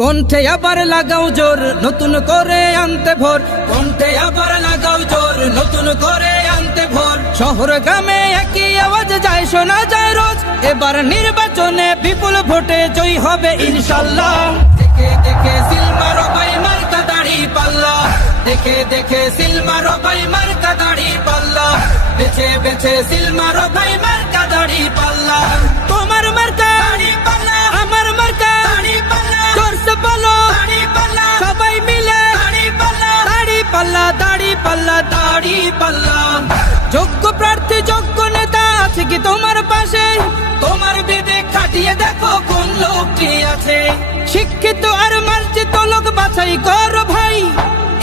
কণ্ঠে আবার লাগাও জোর নতুন করে আনতে ভোর, কণ্ঠে আবার লাগাও জোর নতুন করে আনতে ভোর। শহর গ্রামে একই আওয়াজ যায় শোনা যায় রোজ, এবার নির্বাচনে বিপুল ভোটে জয়ী হবে ইনশাল্লাহ। দেখে দেখে সিল মারো ভাই মার্কা দাড়ি পাল্লা, দেখে দেখে সিল মারো ভাই মার্কা দাড়ি পাল্লা, বেছে বেছে সিল মারো ভাই মার্কা দাড়ি পাল্লা। তোমার মার্কা দাড়ি পাল্লা, আমার মার্কা দাড়ি পাল্লা, জোরসে বলো দাড়ি পাল্লা, সবাই মিলে দাড়ি পাল্লা, দাড়ি পাল্লা, দাড়ি পাল্লা, দাড়ি পাল্লা। যোগ্য প্রার্থী যোগ্য নেতা আছে কি তোমার পাশে? তোমার বিবেক খাটিয়ে দেখো কোন লোকটি আছে। শিক্ষিত আর মার্জিত লোক বাছাই করো ভাই,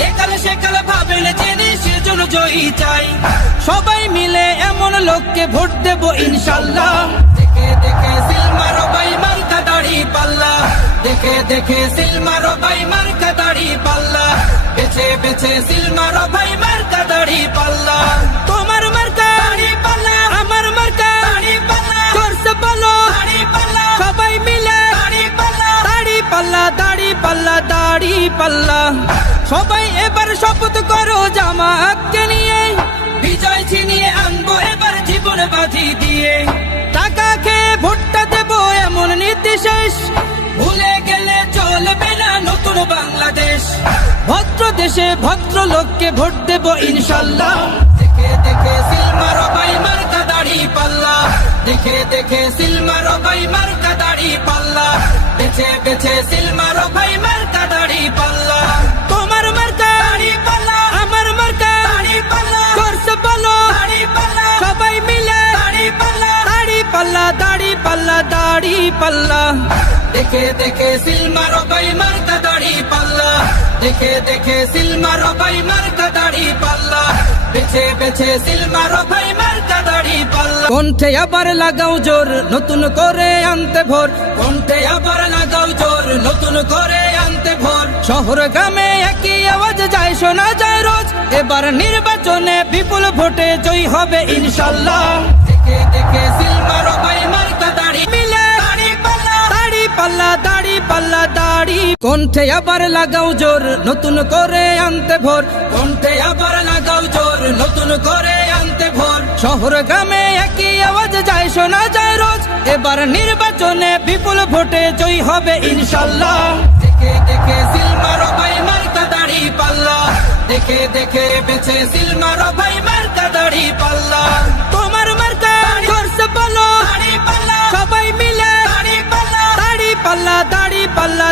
একালে সেকালে ভাবেন জেনে সেজন্য জয়ী চাই। সবাই মিলে এমন লোককে ভোট দেব ইনশাল্লাহ। দেখে দেখে সিল মারো ভাই মার্কা দাড়ি পাল্লা, দেখে দেখে সিল মারো ভাই মার্কা দাড়ি পাল্লা, বেছে বেছে সিল মারো ভাই মার্কা দাড়ি পাল্লা। তোমার মার্কা দাড়ি পাল্লা, আমার মার্কা দাড়ি পাল্লা, জোরসে বলো দাড়ি পাল্লা, সবাই মিলে দাড়ি পাল্লা, দাড়ি পাল্লা, দাড়ি পাল্লা, দাড়ি পাল্লা। সবাই এবার শপথ করো জামাতকে নিয়ে, বিজয় ছিনিয়ে আনবো এবার জীবন বাজি দিয়ে। টাকা খেয়ে ভোটটা দেবো এমন নীতি শেষ, ভুলে গেলে চলবে না নতুন বাংলাদেশ। ভদ্র দেশে ভদ্র লোককে ভোট দেব ইনশাল্লাহ। দেখে দেখে সিল মারো ভাই মার্কা দাড়ি পাল্লা, দেখে দেখে সিল মারো ভাই মার্কা দাড়ি পাল্লা, বেছে বেছে সিল মারো ভাই মার্কা দাড়ি পাল্লা। তোমার মার্কা দাড়ি পাল্লা, আমার মার্কা দাড়ি পাল্লা, জোরসে বলো দাড়ি পাল্লা, সবাই মিলে দাড়ি পাল্লা, দাড়ি পাল্লা, দাড়ি পাল্লা, দাড়ি পাল্লা। দেখে দেখে সিল মারো ভাই মার্কা দাড়ি পাল্লা, দেখে দেখে সিল মারো ভাই মার্কা দাড়ি পাল্লা, বেছে বেছে সিল মারো ভাই মার্কা দাড়ি পাল্লা। কণ্ঠে আবার লাগাও জোর নতুন করে আনতে ভোর, কণ্ঠে আবার লাগাও জোর নতুন করে আনতে ভোর। শহর গ্রামে একই আওয়াজ যায় শোনা যায় রোজ, এবার নির্বাচনে বিপুল ভোটে জয়ী হবে ইনশাল্লাহ। দেখে দেখে সিল মারো ভাই মার্কা দাড়ি মিলে দাড়ি পাল্লা, দাড়ি পাল্লা, দাড়ি পাল্লা, দাড়ি। কণ্ঠে আবার লাগাও জোর নতুন করে আনতে ভোর, কণ্ঠে আবার লাগাও জোর নতুন করে আনতে ভোর। শহর গ্রামে একই আওয়াজ যায় শোনা যায় রোজ, এবার নির্বাচনে বিপুল ভোটে জয়ী হবে ইনশাল্লাহ। দেখে দেখে সিল মারো ভাই মার্কা দাড়ি পাল্লা, দেখে দেখে বেছে সিল মারো ভাই মার্কা দাড়ি পাল্লা। তোমার মার্কা জোরসে বলো দাড়ি পাল্লা, সবাই মিলে দাড়ি পাল্লা, দাড়ি পাল্লা, দাড়ি পাল্লা,